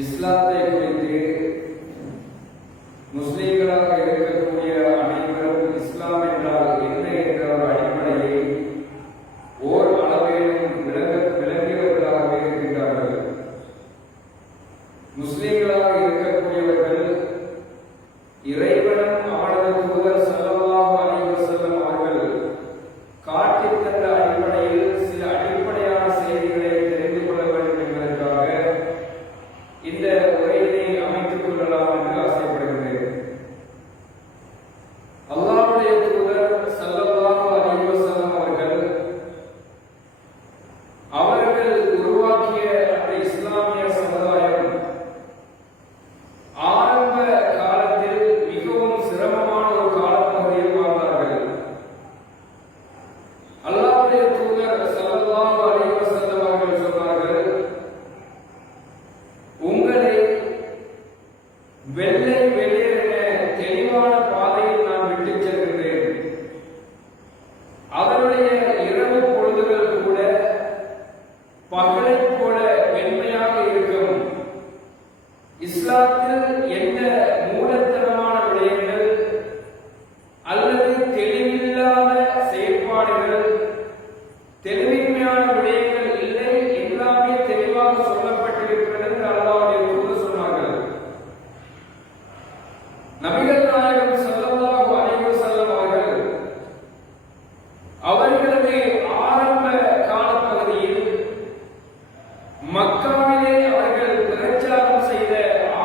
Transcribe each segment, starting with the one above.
இஸ்லாத்தை குறித்து முஸ்லிம்களாக இருக்கக்கூடிய அனைவரும் இஸ்லாம் என்றால் என்ன என்ற ஒரு அடிப்படையை ஓர் அளவிலும் விளங்கியவர்களாகவே இருக்கின்றார்கள். முஸ்லிம்களாக இருக்கக்கூடியவர்கள் இறைவனும் அவனது தூதர் ஸல்லல்லாஹு அலைஹி வஸல்லம் அவர்கள் காட்டித் தந்த அடிப்படையில் சில அடிப்படையான செய்திகளை தெரிந்து கொள்ள வேண்டும் என்பதற்காக இந்த உரையினை அமைத்துக் கொள்ளலாம் என்று ஆசைப்படுகிறேன். அல்லாஹ்வுடைய தூதர் ஸல்லல்லாஹு அலைஹி வஸல்லம் அவர்கள் உருவாக்கிய அந்த இஸ்லாமிய சமுதாயம் ஆரம்ப காலத்தில் மிகவும் சிரமமான ஒரு காலப்பகுதியில் வாழ்ந்தார்கள். அல்லாஹ்வுடைய தூதர் ஸல்லல்லாஹு அலைஹி வஸல்லம் அவர்கள் சொன்னார்கள், உங்களை வெள்ளை வெளியேற தெளிவான பாதையில் நான் விட்டுச் செல்கின்றேன். அதனுடைய இரவு பொழுதுகள் கூட பகலைப் போல வெண்மையாக இருக்கும். இஸ்லாத்தில் எந்த மூலத்தனமான விடயங்கள் அல்லது தெளிவில்லாத செயற்பாடுகள், தெளிவின்மையான விடயங்கள் இல்லை, எல்லாமே தெளிவாக சொல்லப்பட்டிருக்கிறது என்று அல்லாஹ்வுடைய தூதர் சொன்னார்கள். நபிகள் நாயகம் ஸல்லல்லாஹு அலைஹி வஸல்லம் அவர்களது ஆரம்ப காலப்பகுதியில் மக்காவிலே அவர்கள் பிரச்சாரம் செய்த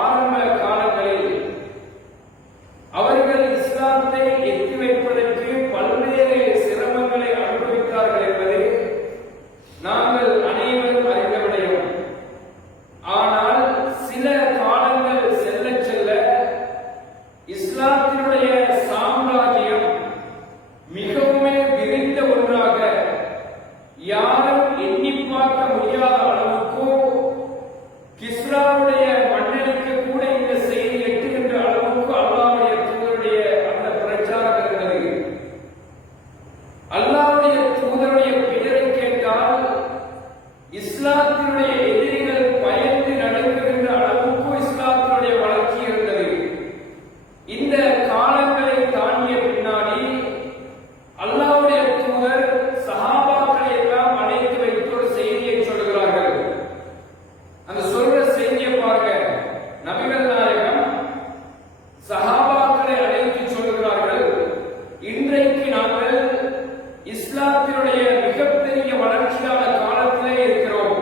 ஆரம்ப காலங்களில் அவர்கள் இஸ்லாத்தை எத்தி வைப்பதற்கு பல்வேறு சிரமங்களை அனுபவித்தார்கள் என்பது நாங்கள் அனைவரும் அறிந்த விடயம். ஆனால் சில காலங்கள் செல்ல செல்ல இஸ்லாத்தினுடைய சாம்ராஜ்யம் மிகவுமே விரிந்த ஒன்றாக, யாரும் எண்ணி பார்க்க முடியாத அளவுக்கு கிஸ்ராவுடைய மன்னனுக்கு கூட இந்த செய்தி எட்டுகின்ற அளவுக்கு அல்லாஹ்வுடைய தூதருடைய அந்த பிரச்சாரம் இருந்தது. அல்லாஹ்வுடைய தூதருடைய பெயரை கேட்டால் இஸ்லாத்தினுடைய எதிரிகள் பயந்து நடுங்குகின்ற அளவுக்கு இஸ்லாத்தினுடைய வளர்ச்சி இருந்தது. இந்த காலங்களை தாண்டிய பின்னாடி அல்லாஹ்வுடைய தூதர் சஹாபாக்களை எல்லாம் அழைத்து வைத்து ஒரு செய்தியை சொல்கிறார்கள். அந்த சொல்ற செய்தியை பாருங்க. நபிகள் நாயகம் சஹாபாக்களை அழைத்து சொல்கிறார்கள், இன்றைக்கு நாங்கள் இஸ்லாத்தினுடைய மிகப்பெரிய வளர்ச்சியான காலத்திலே இருக்கிறோம்.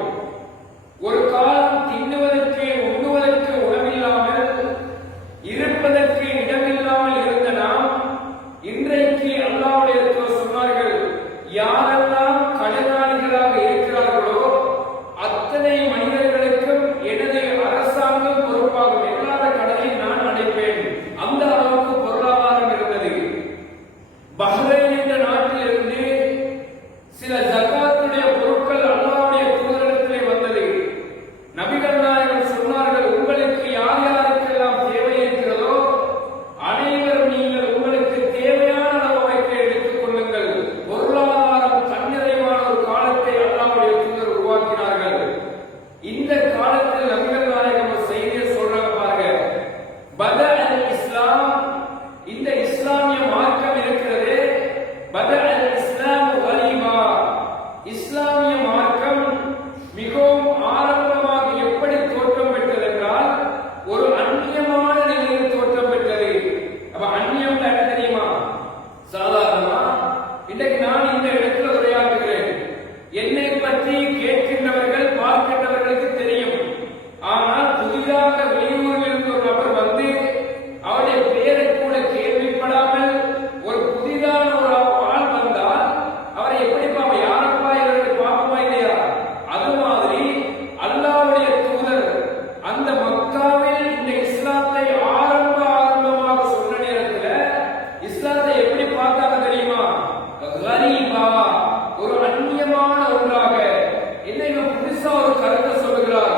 பற்றி கேட்கின்றவர்கள் பார்க்கின்றவர்களுக்கு தெரியும். ஆனால் புதிதாக வெளியூரில் இருந்து ஒரு நபர் வந்து அவருடைய பெயரை கூட கேள்விப்படாமல் ஒரு புதிதான ஒரு ஆள் வந்தால் அவரை எப்படி பார்ப்போம்? யாரப்பா இவர்களை பார்ப்போமா இல்லையா? அது மாதிரி அல்லாஹ்வுடைய தூதர் அந்த மக்காவில் இந்த இஸ்லாத்தை ஆரம்பமாக சொன்ன நேரத்தில் இஸ்லாத்தை எப்படி பார்த்தாங்க தெரியுமா? கரீபா, ஒரு அந்நியமான ஒன்றாக. என்ன புதுசா ஒரு கருத்தை சொல்லுகிறார்,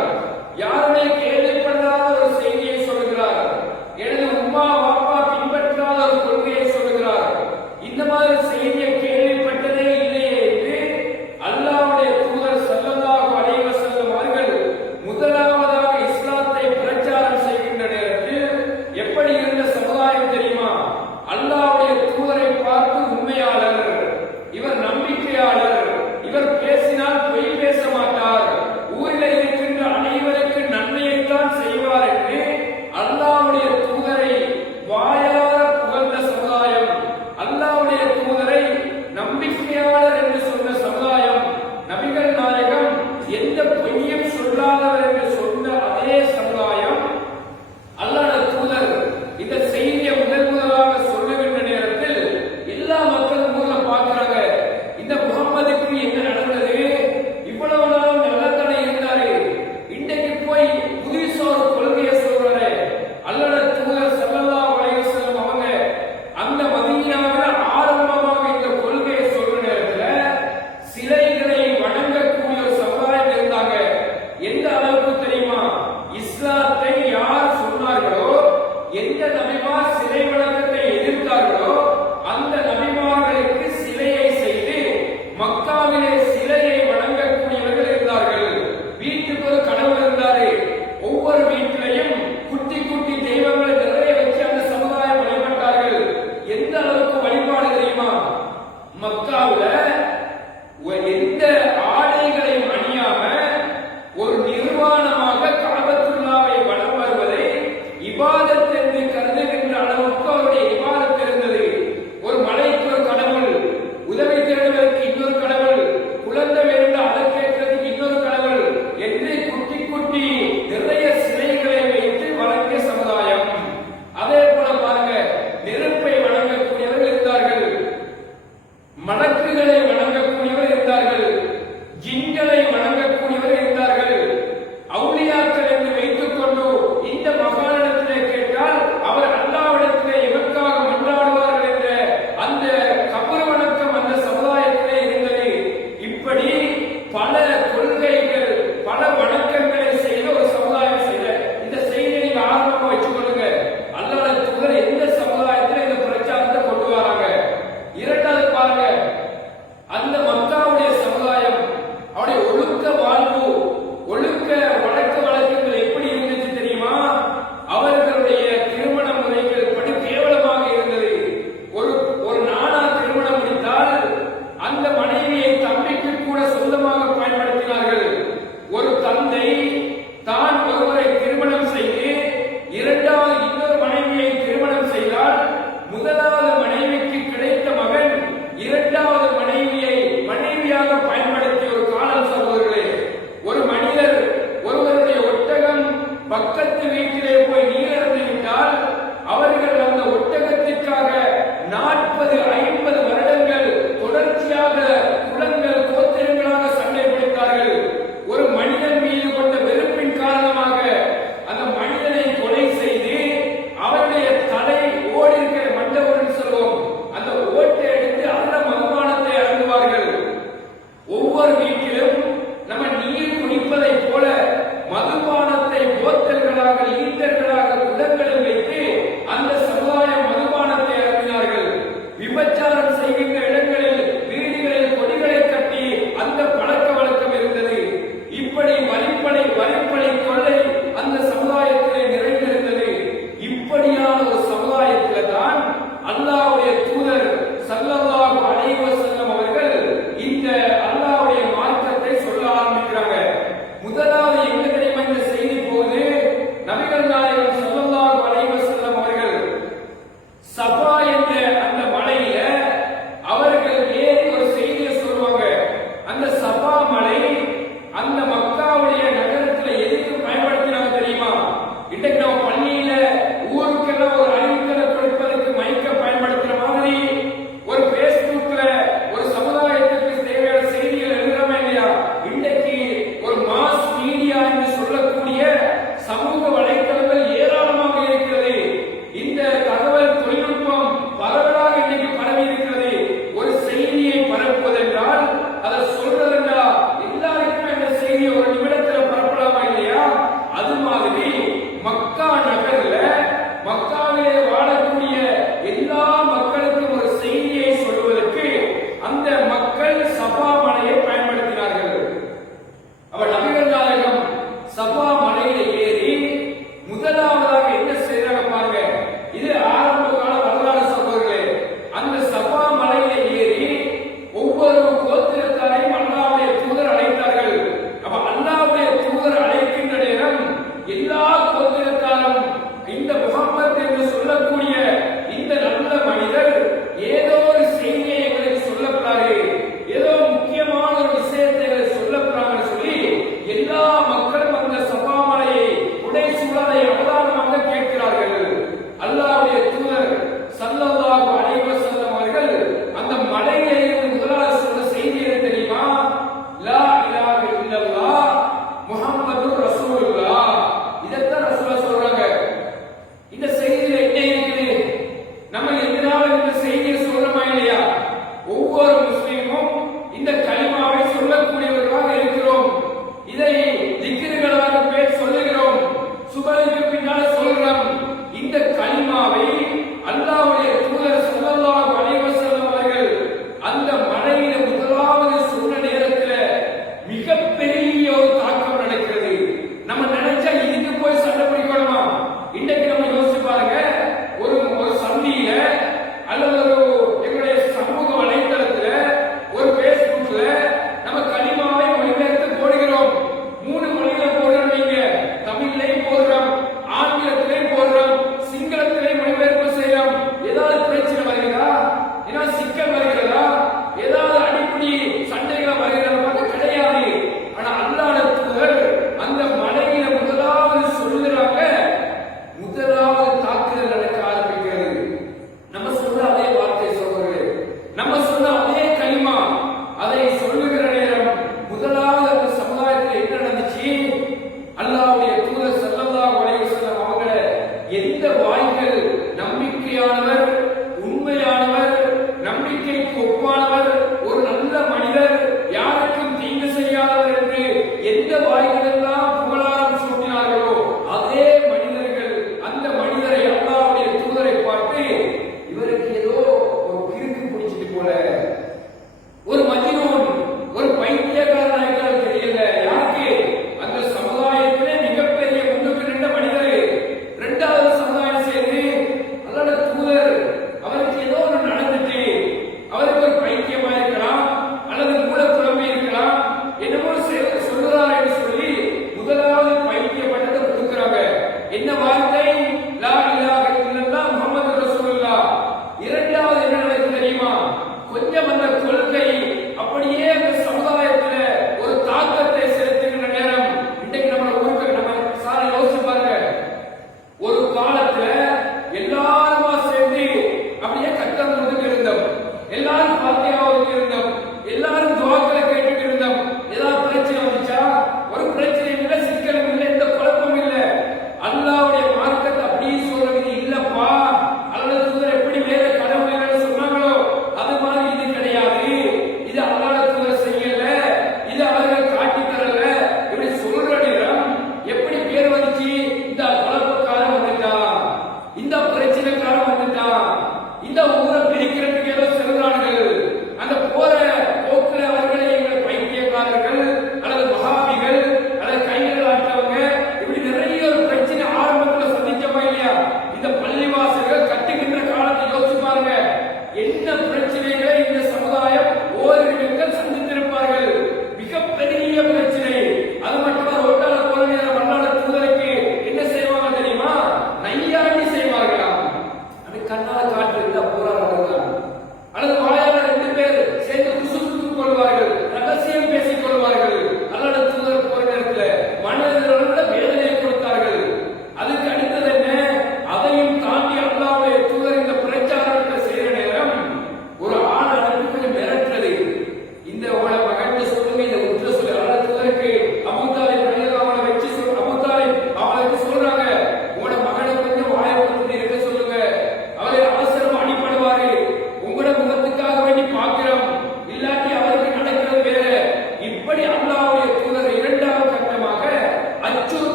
யாருமே கேள்விப்படாத ஒரு செய்தியை சொல்லுகிறார், எனது உம்மா வாப்பா பின்பற்றாத ஒரு கொள்கையை சொல்லுகிறார். இந்த மாதிரி செய்தியை கேள்விப்பட்டதே இல்லையே என்று அல்லாஹ்வுடைய தூதர் ஸல்லல்லாஹு அலைஹி வஸல்லம் அவர்கள் முதலாவதாக இஸ்லாத்தை பிரச்சாரம் செய்கின்ற நேரத்தில் எப்படி இருந்த சமுதாயம் தெரியுமா? அல்லாஹ்வுடைய தூதரை பார்த்து உண்மையாளர், இவர் நம்பிக்கையாளர், இவர் பேசினால் பொய் பேச மாட்டார், ஊரில் இருக்கின்ற அனைவருக்கு நன்மையைத்தான் செய்வார் என்று அல்லாஹ்வுடைய தூதரை வாயார புகழ்ந்த சமுதாயம், அல்லாஹ்வுடைய தூதரை நம்பிக்கையாளர் என்று சொன்ன சமுதாயம், நபிகள் நாயகம் எந்த பொய்யும் சொல்லாதவர் என்று சொன்ன அதே சமுதாயம், அல்லாஹ்வுடைய தூதர் இந்த செய்தியை முதலாக சொல்லுகின்ற நேரத்தில் எல்லா மக்களும் ஊர்ல பார்க்கிறாங்க, இந்த முகம்மதுக்கு என்ன நடந்தது? இவ்வளவு நாள் நல்லதானே இருந்தாரு, இன்றைக்கு போய் புதுசா ஒரு கொள்கையை சொல்றாரு. அல்லாஹ்வுடைய தூதர் ஸல்லல்லாஹு அலைஹி வஸல்லம் அவங்க அந்த மதீனாவில் ஆரம்பமாக இந்த கொள்கையை சொல்ற நேரத்தில் சிலைகளை வணங்கக்கூடிய ஒரு சமுதாயம் இருந்தாங்க. எந்த அளவுக்கு தெரியுமா? இஸ்லாத்தை யார் சொன்னார்களோ, எந்த நபிமார் சிலை வணக்கத்தை எதிர்த்தார்களோ அந்த நபிமார்களுக்கு சிலையை செய்து மக்காவிலே சிலையை வணங்கக்கூடியவர்கள் இருந்தார்கள். வீட்டுக்கு ஒரு கடவுள் இருந்தாரு, ஒவ்வொரு வீட்டிலையும் குட்டி குட்டி தெய்வங்களை நிறைய வச்சு அந்த சமுதாயம் வழிபட்டார்கள். எந்த அளவுக்கு வழிபாடு தெரியுமா? மக்காவுல எந்த ஆடைகளையும் அணியாம ஒரு நிர்வாணமாக கஅபத்துல்லாவை வலம் வருவதை இபாதத் என்று கருதுகின்ற அளவுக்கு அவருடைய இபாதத் இருந்தது. ஒரு மலைக்கு ஒரு கடவுள், உதவி தேடுவதற்கு இன்னொரு கடவுள், குழந்தை வேண்டும் அதை கேட்கறதுக்கு இன்னொரு கடவுள் என்று குட்டி குட்டி நிறைய சிலைகளை வைத்து வணங்கிய சமுதாயம். அதே போல பாருங்க, நெருப்பை வணங்கக்கூடியவர்கள் இருந்தார்கள், மலக்குகளை வணங்கக்கூடியவர் இருந்தார்கள், ஜின்களை வணங்கக்கூடியவர் இருந்தார்கள். அவுலியாக்கள் என்று வைத்துக் கொண்டு இந்த மகானிடத்திலே கேட்டால் அவர் அல்லாஹ்விடத்திலே எதற்காக மன்றாடுவார்கள் என்ற அந்த கபர் வணக்கம் அந்த சமுதாயத்திலே இருந்தது. இப்படி பல கொள்கைகள், பல வணக்கங்களை செய்த ஒரு சமுதாயம் செய்த இந்த செய்தியை நீங்க ஆரம்பமா வச்சுக் கொள்ளுங்க. அல்லாஹ்வுடைய தூதர் எந்த சமுதாயத்தில் இந்த பிரச்சாரத்தை கொண்டு வராங்க. இரண்டாவது பாருங்க, அந்த மக்காவுடைய சமுதாயம் அவருடைய ஒழுக்க வாழ்வு, ஒழுக்க வழக்க வழக்கங்கள் எப்படி இருந்துச்சு தெரியுமா? அவர்களுடைய திருமண முறைகள் படி கேவலமாக இருந்தது. ஒரு நானா திருமணம் முடித்தால் அந்த மனைவியை தம்பிக்கு கூட சொந்தமாக பயன்படுத்தினார்கள். ஒரு தந்தை தான் ஒருவரை திருமணம் செய்து இரண்டாவது இன்னொரு மனைவியை திருமணம் செய்தால் முதலாவது மனைவிக்கு கிடைத்த மகன் இரண்டாவது மனைவியை மனைவியாக பயன்படுத்திய ஒரு காலம் சகோதரர்களே. முதலாவது அந்த சமுதாயத்தில் என்ன நடந்துச்சு? அல்லாஹ்வுடைய தூதர் ஸல்லல்லாஹு அலைஹி வஸல்லம் அவங்கள எந்த வாய்கள் நம்பிக்கையானவர், உண்மையானவர், நம்பிக்கைக்கு ஒப்பானவர், ஒரு நல்ல மனிதர், யாருக்கும் தீங்கு செய்யாதவர் என்று எந்த வாய்கள் எல்லாம் புகழாரம் சூட்டினார்களோ அதே மனிதர்கள் அந்த மனிதரை அல்லாஹ்வுடைய தூதரை பார்த்து இவருக்கு ஏதோ ஒரு கிறுக்கு பிடிச்சிட்டு போல, ஒரு மஜ்னூன், ஒரு பைத்தியக்காரன் இருக்கிறது தெரியல. யாருக்கு? அந்த சமுதாயத்திலே மிகப்பெரிய முன்னுக்கு நின்ற மனிதர். இரண்டாவது சமுதாயம் சேர்ந்து அல்லாஹ்வுடைய தூதர் அவருக்கு ஏதோ ஒன்று நடந்துச்சு, அவருக்கு ஒரு பைத்தியமா இருக்கலாம் அல்லது மூல குழம்பு இருக்கலாம், என்னமோ சொல்லுறார் என்று சொல்லி முதலாவது பைத்தியப்பட்டதை கொடுக்கிறாங்க. என்ன வார்த்தை? லா இலாஹ இல்லல்லாஹ் முஹம்மது ரசூலுல்லாஹ். இரண்டாவது என்ன நடக்குது தெரியுமா? கொஞ்சம் அந்த கொள்கை அப்படியே அந்த சமுதாயத்துல ஒரு தாக்கத்தை செலுத்துகின்ற நேரம். இன்றைக்கு நம்ம ஊருக்கு நம்ம சாரை யோசிச்சு பாருங்க. ஒரு காலத்துல எல்லாருமா சேர்ந்து அப்படியே கத்தம் கொடுத்துட்டு இருந்தோம், எல்லாரும் பாத்தியாவுக்கு இருந்தோம், எல்லாரும் துவாக்களை கேட்டுட்டு இருந்தோம். ஏதாவது பிரச்சனை வந்துச்சா? ஒரு பிரச்சனை இல்லை, சிக்கலும் இல்லை, எந்த குழப்பமும் இல்லை. அல்லாஹ்வுடைய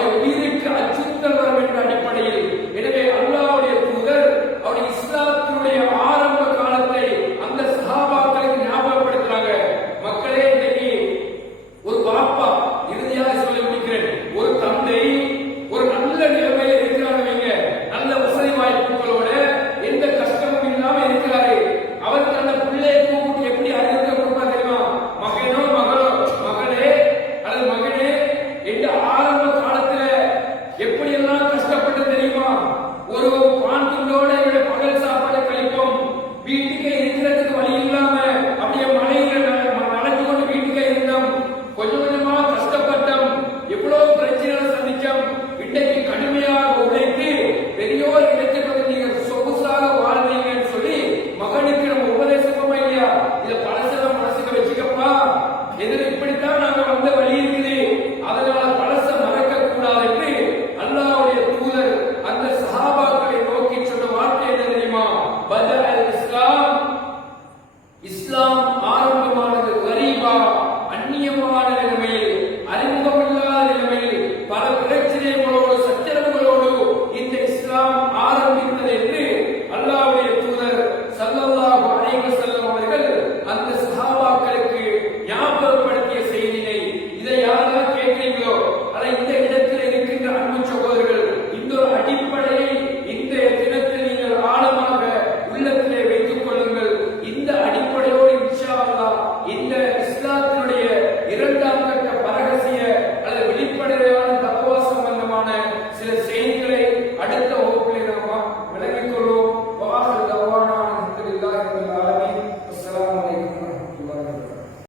அவருடைய உயிருக்கு அச்சுறுத்தல் வரும் என்ற அடிப்படையில். எனவே அல்லாஹ்வுடைய தூதர் அவருடைய இஸ்லாத்தினுடைய ஆரம்ப காலத்தை அந்த சஹாபாக்களுக்கு ஞாபகப்படுத்துறாங்க. மக்களே, இன்னைக்கு ஒரு பாப்பா, இறுதியாக சொல்லி முடிக்கிறேன், ஒரு தந்தை ஒரு நல்ல நிலைமையில இருக்கிறாங்க, நல்ல வசதி வாய்ப்புகளோட எந்த கஷ்டமும் இல்லாம இருக்கிறாரு. அவருக்கு அந்த பிள்ளையை கூப்பிட்டு எப்படி அறிவுரை கொடுப்பா தெரியுமா? மகனோ மகளோ, மகளே அல்லது மகனே, எந்த ஆரம்ப காலத்துல எப்படி எல்லாம் கஷ்டப்பட்டு தெரியுமா? ஒரு பான் துண்டோட என்னுடைய பகல் சாப்பாடு கழிப்போம், வீட்டுக்கே இருக்கிறதுக்கு வழி இல்லாம அப்படியே மலையில நடந்து கொண்டு வீட்டுக்கே இருந்தோம், கொஞ்சம் கொஞ்சமா கஷ்டப்பட்டோம், எவ்வளவு பிரச்சனைகளை சந்திச்சோம். இன்றைக்கு கடுமையாக உழைத்து பெரியோர் இடத்துக்கு வந்து நீங்க சொகுசாக வாழ்ந்தீங்கன்னு சொல்லி மகனுக்கு நம்ம உபதேசமா இல்லையா? இத பழசெல்லாம் மனசுக்கு வச்சுக்கப்பா, எதில் இப்படித்தான் நாங்க வந்த வழி இருக்குது, அதனால பழச மறக்க கூடாது என்று அல்லாஹ்வுடைய தூதர் அந்த சஹாபாக்களை நோக்கி சொன்ன வார்த்தை என்ன தெரியுமா? பதல் இஸ்லாம், இஸ்லாம் ஆரம்பமானது கரீபா, அந்நியமான நிலைமையில், அறிமுகமில்லாத நிலைமையில், பல பிரச்சனைகளோடு சச்சரவுகளோடு இந்த இஸ்லாம் ஆரம்பித்தது என்று அல்லாஹ்வுடைய தூதர் ஸல்லல்லாஹு அலைஹி வஸல்லம் அவர்கள் அந்த சஹாபாக்களுக்கு ஞாபகப்படுத்திய செய்தியை. இதை யாரெல்லாம் கேட்கிறீங்களோ, அதை இந்த இடத்தில் இருக்கின்ற அன்பு சகோதரர்கள், இந்த ஒரு அடிப்படையை இந்த தினத்தில் நீங்கள் ஆழமாக உள்ளத்தில்